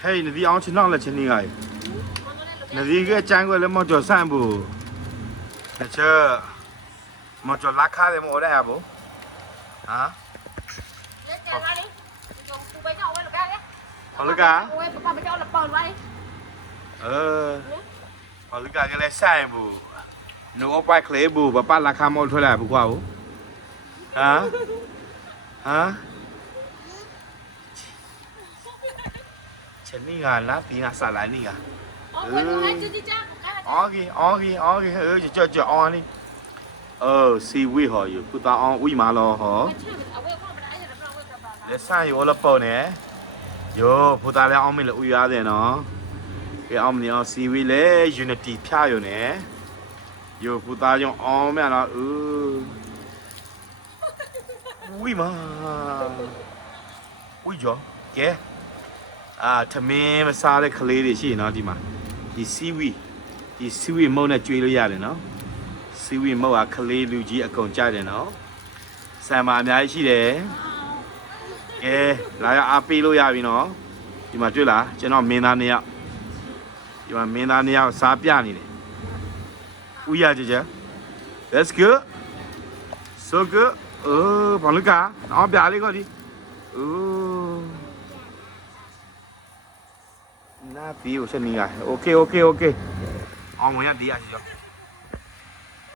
嘿，你的羊去哪了？去你哎？你这个讲过来么叫散步？那这么叫拉卡的么的还不？啊？好了噶？好了噶，个来散步。你我摆克雷步，把拉卡摸出来不挂不？啊？啊？前你个那边那啥来你个？OK，就安尼。是为何有不打安为嘛咯？嗬？你生有了包呢？有不打了安没了为啥的呢？给安没了是为了 Unity 票有呢？有不打用安没了为嘛？为着给？ထမင်းမစားတဲ့ကလေးတွေရှိနော်ဒီမှာဒီစီဝီမုံနဲ့ကျွေးလို့ရတယ်နော်စီဝီမုံကကလေးလူကြီးအကုန်ကြတယ်နော်ဆံမာအများကြီးရှိတယ်ကဲလာရအားပေးလို့ရပြီနော်ဒီမှာတွေ့လားကျွန်တော်မင်းသား2ယောက်ဒီမှာမင်းသား2ယောက်စားပြနေတယ်ဦးရကြကြ That's good so good ဘာလို့ကတော့ပြလေးကောဒီ那比有些厉害，OK，我们要底下去。